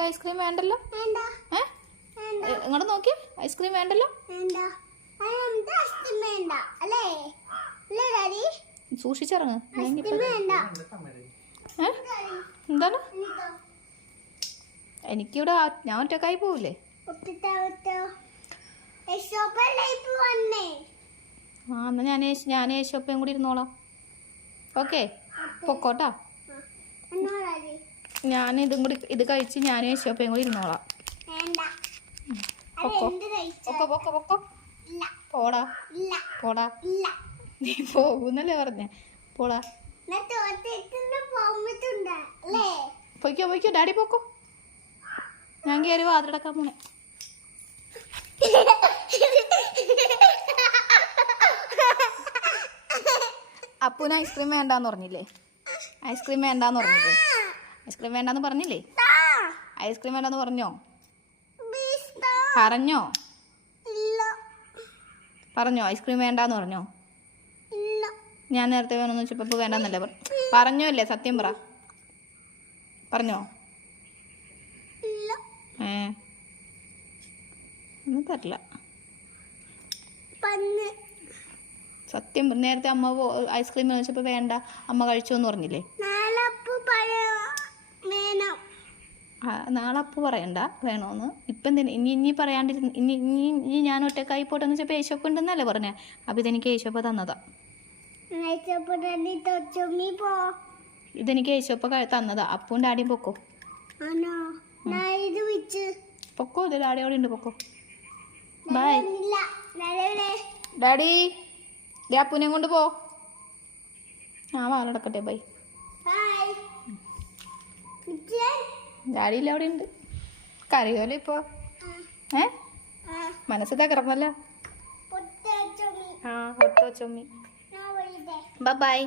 നിങ്ങൾക്ക് ഐസ്ക്രീം വേണ്ടല്ലോ? ഇങ്ങോട്ട് നോക്കി, ഐസ്ക്രീം വേണ്ടല്ലോ? സൂക്ഷിച്ചിറങ്ങ്. എന്താണ്? എനിക്കിവിടെ ഞാൻ ഒറ്റക്കായി പോവില്ലേ? ആ എന്നാ ഞാൻ യേശോപ്പയും കൂടി ഇരുന്നോളാം. ഓക്കെ, പൊക്കോട്ടാ. ഞാൻ ഇത് കഴിച്ച് ഞാൻ യേശോപ്പയും കൂടി ഇരുന്നോളാം. പൊക്കോ പൊക്കോ പൊക്കോ പൊക്കോ. പോടാ പോടാ. നീ പോകുന്നല്ലേ പറഞ്ഞേ? പോടാ. പൊയ്ക്കോ പൊയ്ക്കോ, ഡാഡി പൊക്കോ. ഞാൻ കയറി വാതിലടക്കാൻ പോണേ. അപ്പൂന് ഐസ്ക്രീം വേണ്ടാന്ന് പറഞ്ഞില്ലേ? ഐസ്ക്രീം വേണ്ടാന്ന് പറഞ്ഞില്ലേ? ഐസ്ക്രീം വേണ്ടാന്ന് പറഞ്ഞില്ലേ? ഐസ്ക്രീം വേണ്ടാന്ന് പറഞ്ഞോ? പറഞ്ഞോ ഐസ്ക്രീം വേണ്ടാന്ന് പറഞ്ഞോ? ഞാൻ നേരത്തെ വേണമെന്ന് വെച്ചപ്പോൾ വേണ്ടെന്നല്ലേ പറഞ്ഞോ? അല്ലേ സത്യം പറ. പറഞ്ഞോ? ഒന്നും തരില്ല. സത്യം നേരത്തെ അമ്മ ഐസ്ക്രീം വെച്ചപ്പോൾ വേണ്ട, അമ്മ കഴിച്ചു എന്ന് പറഞ്ഞില്ലേ? നാളെ അപ്പു പറയണ്ട വേണോന്ന്. ഇപ്പം ഇനി പറയാണ്ടിരുന്ന് ഇനി ഞാൻ ഒറ്റക്കായി പോട്ടെന്ന് വെച്ചപ്പോൾ യേശോപ്പ് ഉണ്ടെന്നല്ലേ പറഞ്ഞേ? അപ്പം ഇതെനിക്ക് യേശോപ്പ തന്നതാ. ഇതെനിക്ക് യേശോപ്പ തന്നതാ. അപ്പും ഡാഡിയും പൊക്കോ. പൊക്കോ, ഇത് ഡാഡിയോടെ ഉണ്ട്. പൊക്കോ. By daddy. അപ്പൂനെ കൊണ്ട് പോ. ആ വാലടക്കട്ടെ. ബൈ. ഡാഡിയില്ല, അവിടെ ഉണ്ട്. കറിയോലെ ഇപ്പോ. മനസ്സ് തകർന്നല്ലോ. ആ ഒത്ത ചുമ്മി. Bye bye.